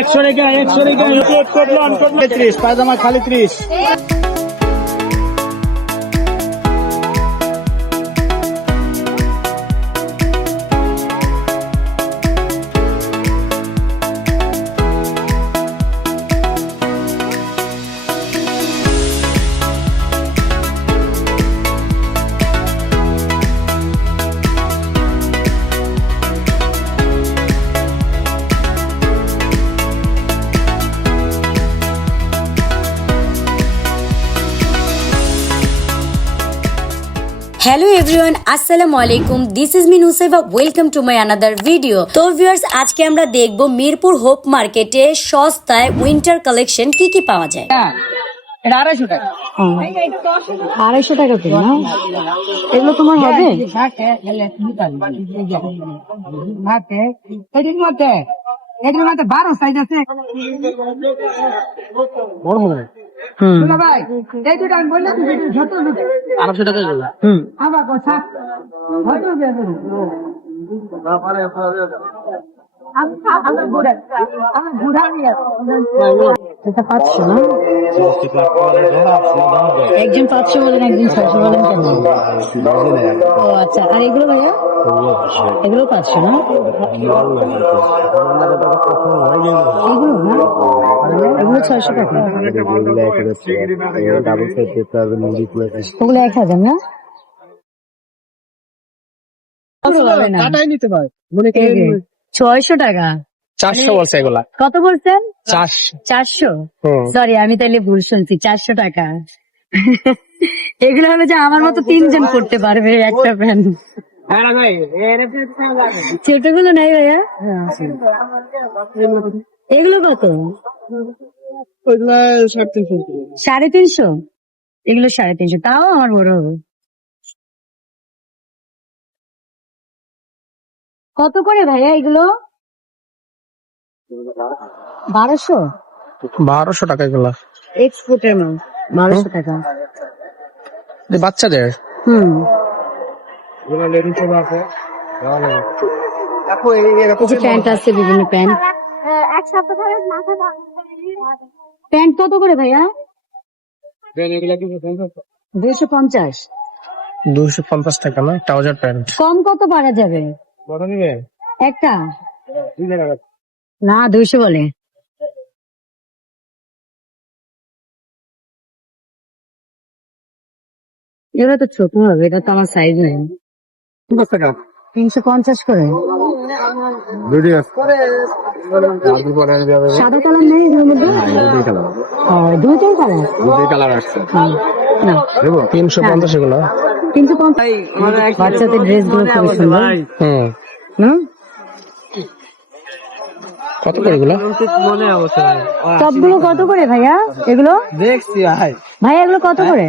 একশো রেখে একশো রেখে পায়জামা খালি ত্রিশ। হ্যালো এভরিওয়ান আসসালামু আলাইকুম this is me Nusaiba welcome to my another video তো ভিউয়ার্স আজকে আমরা দেখব মিরপুর হোপ মার্কেটে সস্তায় উইন্টার কালেকশন কি কি পাওয়া যায়। এটা আড়াইশো টাকা। আড়াইশো টাকা করে না? এগুলো তোমার হবে? থাকে থাকে এটির মধ্যে এটির মধ্যে বারো সাইজ আছে। বড় হবে? হুম। দুলা ভাই এই দুটো আমি বললাম ছোট দুটো আড়াইশো টাকা গেলা। হুম। আমার কথা পাঁচশো না। একজন পাঁচশো বলেন একজন ছয়শো বলেন কেন? ও আচ্ছা আর এগুলো ভাইয়া? এগুলো পাঁচশো না? এগুলো না? এগুলো ছয়শো টাকা। ওগুলো এক হাজার না? হবে না। কাটাই নিতে পারে এই যে, ছয়শো টাকা। চারশো বলছে এগুলা। কত বলছেন? চারশো। চারশো? সরি আমি তাহলে ভুল শুনছি চারশো টাকা। এগুলো হবে যে আমার মতো তিনজন করতে পারবে একটা প্যান হ্যাঁ ছোটগুলো নাই ভাইয়া? এগুলো কত? সাড়ে তিনশো। সাড়ে তিনশো? এগুলো সাড়ে তিনশো তাও আমার বড় হবে। কত করে ভাইয়া এগুলো? বারোশো? বারোশো টাকা এগুলা। এক্সপোর্টের মাল বারোশো টাকা। যে বাচ্চাদের? হুম। প্যান্ট আছে বিভিন্ন প্যান্ট। প্যান্ট কত করে ভাইয়া? দুইশো পঞ্চাশ। দুশো পঞ্চাশ টাকা না ট্রাউজার প্যান্ট। কম কত পারা যাবে? একটা। না দুইশো বলে। এটা তো ছোট হবে এটা তো আমার সাইজ নেই। তিনশো পঞ্চাশ করে। সাদা কালার নেই দুইটাই কালার। কালার? আসছে। না। তিনশো পঞ্চাশ এগুলো? তিনশো পঞ্চাশ? বাচ্চাদের ড্রেসগুলো খুবই সুন্দর। হুম। হুম? কত করে এগুলো? সবগুলো কত করে ভাইয়া? এগুলো? দেখছি ভাই। ভাইয়া এগুলো কত করে?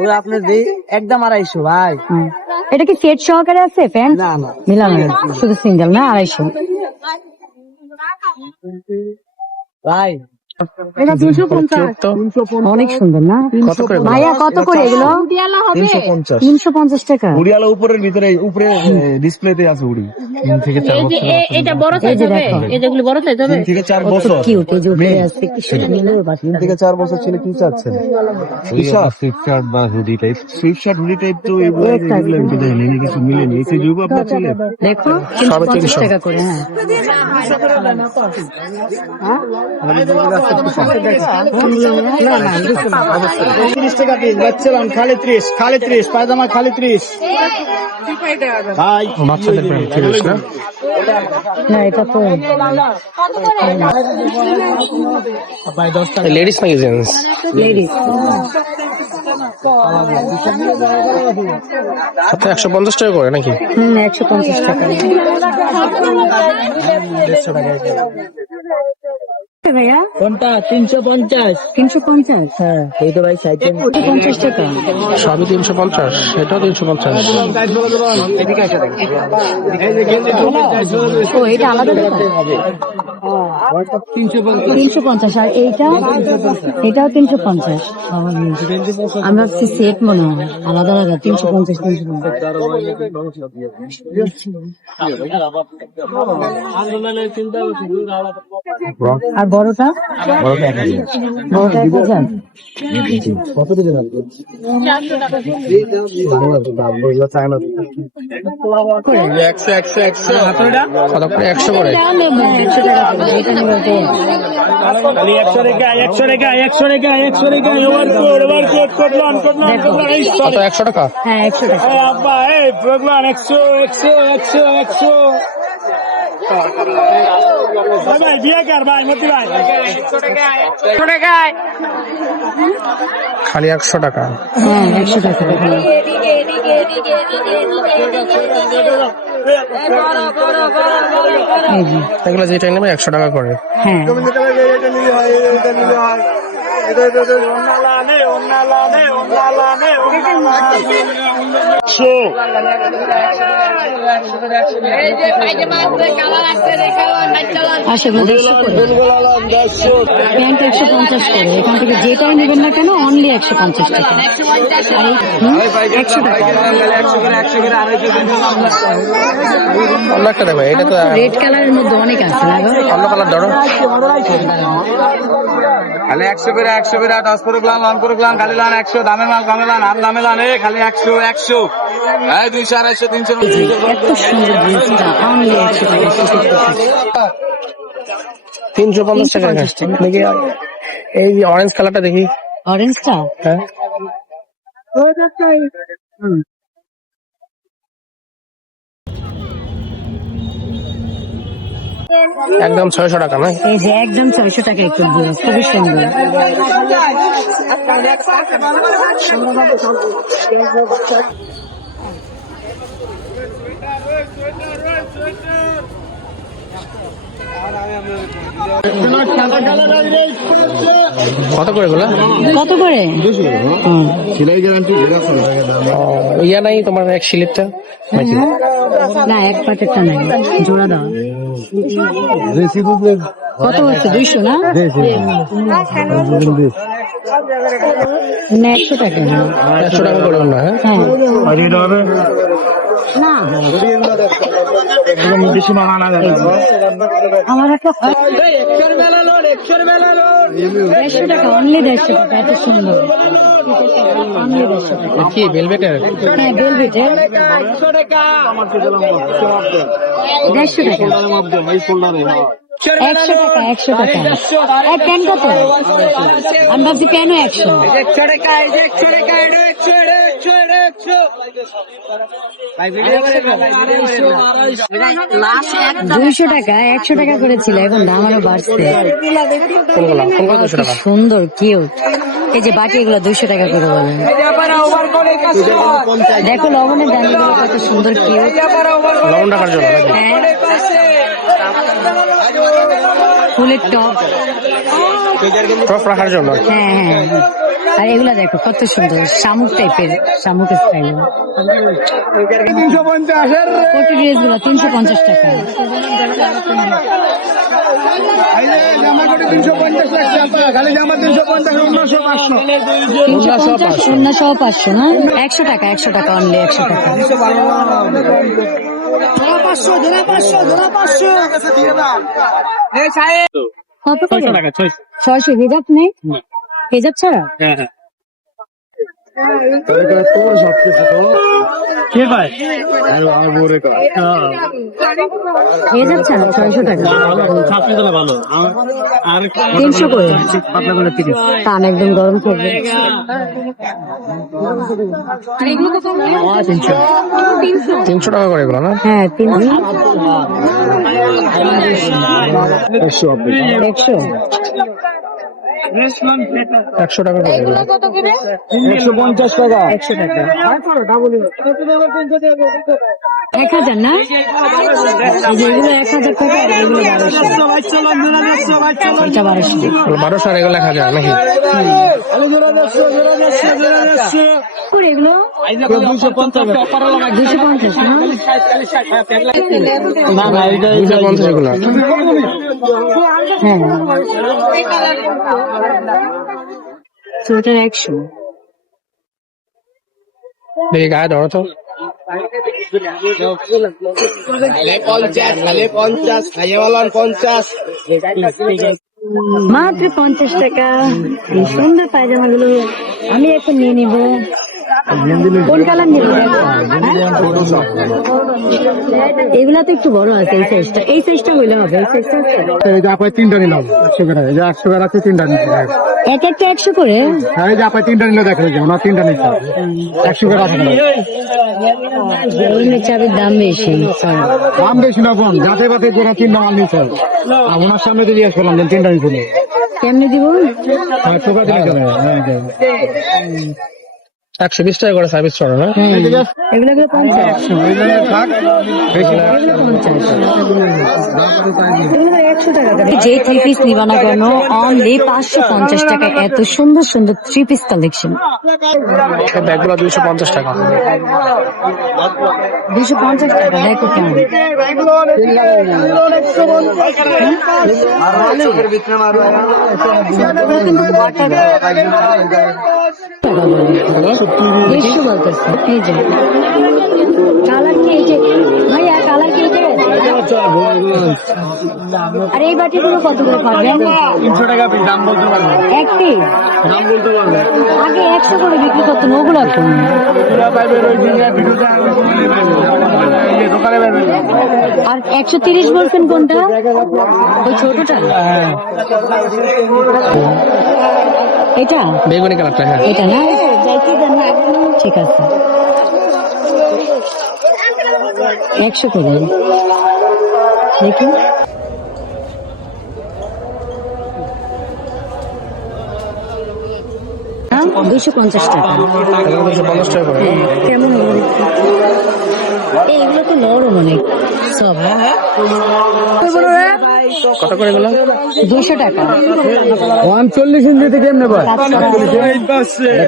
ওরা আপনি যে একদম আড়াইশো ভাই। হুম। এটা কি সেট সহকারে আছে প্যান্ট না না। নিলাম না। শুধু সিঙ্গেল না আড়াইশো। ভাই এটা দুশো পঞ্চাশ। তো অনেক সুন্দর না? কত করে এগুলো? ভাইয়া কত করে এগুলো? তিনশো পঞ্চাশ। টাকা। উড়িয়ালা উপরের ভিতরে উপরে ডিসপ্লেতে আছে উড়ি তিন থেকে চার বছর এই যে দেখো। তিন থেকে চার বছর। কিউট এই যে উপরে আছে কি তিন থেকে চার বছর ছেলে কি চাচ্ছেন ফ্লিপকার্ট বা hoodie type sweatshirt hoodie type তো এগুলো এগুলো কিছু মিলেনি এসে যুব আপনার ছেলে? দেখো তিনশো। পঞ্চাশ টাকা করে হ্যাঁ। ত্রিশ টাকা পিস বাচ্চালাম খালি ত্রিশ খালি ত্রিশ পায়জামা খালি ত্রিশ ভাই বাচ্চাদের প্যান্ট না না এটা তো লেডিস নাকি জেন্টস লেডিস সাথে একশো পঞ্চাশ টাকা করে নাকি হুম একশো পঞ্চাশ টাকা ভাইয়া? কোনটা? তিনশো পঞ্চাশ। তিনশো পঞ্চাশ? হ্যাঁ এই তো ভাই সাইজ পঞ্চাশ টাকা। সবই তিনশো পঞ্চাশ সেটাও তিনশো পঞ্চাশ। ও এটা আলাদা? তিনশো পঞ্চাশ আর এইটা? এটাও তিনশো পঞ্চাশ। আমরা সেট মনে হয়। আলাদা আলাদা তিনশো পঞ্চাশ তিনশো পঞ্চাশ। আর বড়টা? বড়টা এক হাজার। একশো একশো একশো। কত করে? একশো। খালি একশো রেখা একশো রেখা একশো রেখা একশো রেখা ওভার কোড ওভার কোড একশো টাকা? হ্যাঁ একশো টাকা। এই আব্বা এই কোটলান একশো একশো একশো একশো। ভাই ভাই বিয়ে কর ভাই মতি ভাই খালি একশো টাকা। হ্যাঁ একশো টাকা। এগুলো যেটা নেবে একশো টাকা করে। হ্যাঁ। প্যান্ট একশো পঞ্চাশ করে এখান থেকে যেটাই নেবেন না কেন অনলি একশো পঞ্চাশ টাকা একশো রেড কালারের মধ্যে অনেক আছে না অন্য কালার ধরো খালি একশো করে একশো করে দশ করে গ্লান লন করে গ্লান খালি লান একশো দামে মাল কমে লান আর দামে লান এই খালি একশো একশো এই দুইশো আড়াইশো তিনশো তিনশো পঞ্চাশ টাকা দেখি এই অরেঞ্জ কালারটা দেখি অরেঞ্জটা হ্যাঁ একদম ছয়শো টাকা না এই যে একদম ছয়শো টাকা একটু খুবই সুন্দর। কত করে এগুলো? কত করে? হুম। ও, ইয়া নাই তোমার এক স্লিপটা? না এক প্যাকেটটা নাই জোড়া দাও। কত হচ্ছে দুইশো না না একশো টাকা একশো টাকা করে না হ্যাঁ? হ্যাঁ। না। বেশি মামা না। আমার একটা দেড়শো টাকা অনলি দেড়শো টাকা এত সুন্দর। অনলি দেড়শো টাকা। কি বেলবেটের দেড়শো টাকা। একশো টাকা একশো টাকা। কেন প্যান কত? আমি ভাবছি প্যানও একশো। দুইশো টাকা একশো টাকা করেছিল এখন দাম আরও বাড়ছে। সুন্দর কিউট এই যে বাটি এগুলো দুইশো টাকা করে বলে। দেখো লবণের দাম কত সুন্দর কিউট লবণ টাকার জন্য হ্যাঁ। ফুলের টপ। টপ রাখার জন্য? হ্যাঁ হ্যাঁ। আর এগুলা দেখো কত সুন্দর শামুক টাইপের শামুক স্টাইল তিনশো পঞ্চাশের কোটি ড্রেসগুলো তিনশো পঞ্চাশ টাকা পাঁচশো না? একশো টাকা একশো টাকা অনলি একশো টাকা। পাঁচশো পাঁচশো পাঁচশো। কত টাকা ছয়শো। ছয়শো হেজাব নেই? হেজাব ছাড়া হ্যাঁ হ্যাঁ। কে ভাই হেজাব ছাড়া ছয়শো টাকা। ছাপড়ি তোলা ভালো। আর তিনশো করে। পাতলা করে তিরিশ। কান একদম গরম করবে। তিনশো টাকা করে এগুলো না? হ্যাঁ তিনশো। একশো। একশো। টাকা করে। একশো পঞ্চাশ টাকা। একশো টাকা। এক হাজার না? যেগুলো এক হাজার টাকা আর এগুলো বারোশো। এটা বারোশো। বারোশো আর এগুলো এক হাজার নাকি? এগুলো? হ্যাঁ সোয়েটার একশো দেখি গায়ে ধরো তো পঞ্চাশ পঞ্চাশ খাইয়ে বলার পঞ্চাশ মাত্র পঞ্চাশ টাকা। এই সুন্দর পায়জামা গুলো আমি এখন নিয়ে নিব। কোন কালার নিব? এগুলা তো একটু বড় আছে, এই সাইজটা এই সাইজটা হইলে হবে, এই সাইজটা এই যে আপনার তিনটা নিলাম, একশো যে একশো করে আছে, তিনটা নিচ্ছে এক একটা একশো করে। হ্যাঁ এই যে তিনটা নিলে দেখে যে না তিনটা নিচ্ছে একশো করে আছে ওই চাবির দাম বেশি। দাম বেশি না বোন যাতে পাতে করে তিনটা মাল আর ওনার সামনে দিয়ে জিজ্ঞেস করলাম তিনটা নিচ্ছে কেমনি দিব? একশো বিশ টাকা করে সার্ভিস চলে না? এগুলো পঞ্চাশ। যে থ্রি পিস নিবা না। কেন অনলি পাঁচশো পঞ্চাশ টাকা। এত সুন্দর সুন্দর থ্রি পিস কালেকশন ব্যাগগুলো দুইশো পঞ্চাশ টাকা। দুশো পঞ্চাশ টাকা দেখো কেমন। দেড়শো বলতেছে এই যে। কালার কি এই যে? ভাইয়া কালার কি আর এই বাটিগুলো কত করে পাবেন? তিনশো টাকা পিস দাম বলতে পারব এক পিস দাম বলতে পারব আগে একশো করে বিক্রি করতেন ওগুলো এখন আর একশো তিরিশ বলছেন কোনটা? ওই ছোটটা? এটা? বেগুনি কালারটা হ্যাঁ। এটা না? ঠিক আছে। একশো করে। দেখি। দুশো পঞ্চাশ টাকা। কেমন হলো দেখতে? এই, এগুলো তো নরম অনেক। সব কত করে এগুলো? দুইশো টাকা। ওয়ান চল্লিশ ইঞ্চিতে কেমনে ভাই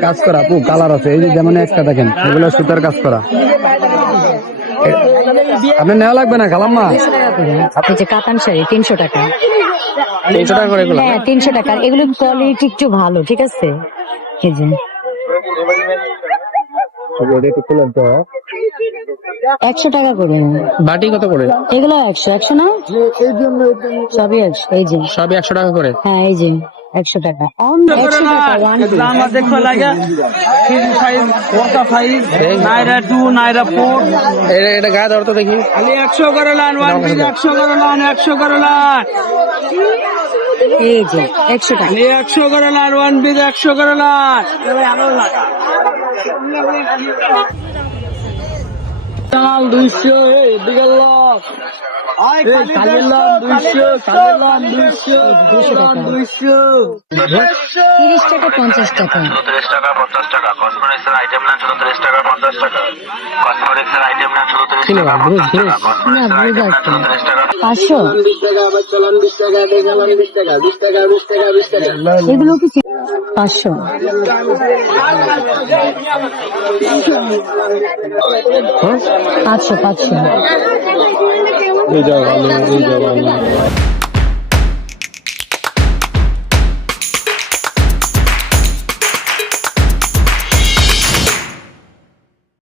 কাজ করা। আপু কালার আছে। এই যে যেমন একটা দেখেন এগুলো সুতার কাজ করা। আপনার নেওয়া লাগবে না খালাম না দুইশো টাকা করে এই যে কাতান শাড়ি তিনশো টাকা। তিনশো টাকা করে এগুলো? হ্যাঁ তিনশো টাকা। এগুলো কোয়ালিটি একটু ভালো ঠিক আছে? যে। একশো টাকা করে। বাটি কত করে? এগুলো একশো একশো না? সবই একশো এই যে। সবই একশো টাকা করে? হ্যাঁ এই যে একশো টাকা। একশো টাকা লাগে। নাইরা টু নাইরা ফোর এটা গায়ে ধরো তো দেখি। একশো করে লান ওয়ান পিস একশো করে লান একশো করে লান। এই যে একশো টাকা। একশো করে লান ওয়ান পিস একশো করে লান। চাল দুইশো এদিকে লোক তিরিশ টাকা পঞ্চাশ টাকা। চৌত্রিশ টাকা পঞ্চাশ টাকা। কসমেটিক্সের আইটেম না চৌত্রিশ টাকা পঞ্চাশ টাকা। কসমেটিক্সের আইটেম নেন ব্রুজ ব্রুজ না টাকা পাঁচশো এগুলো কি পাঁচশো পাঁচশো পাঁচশো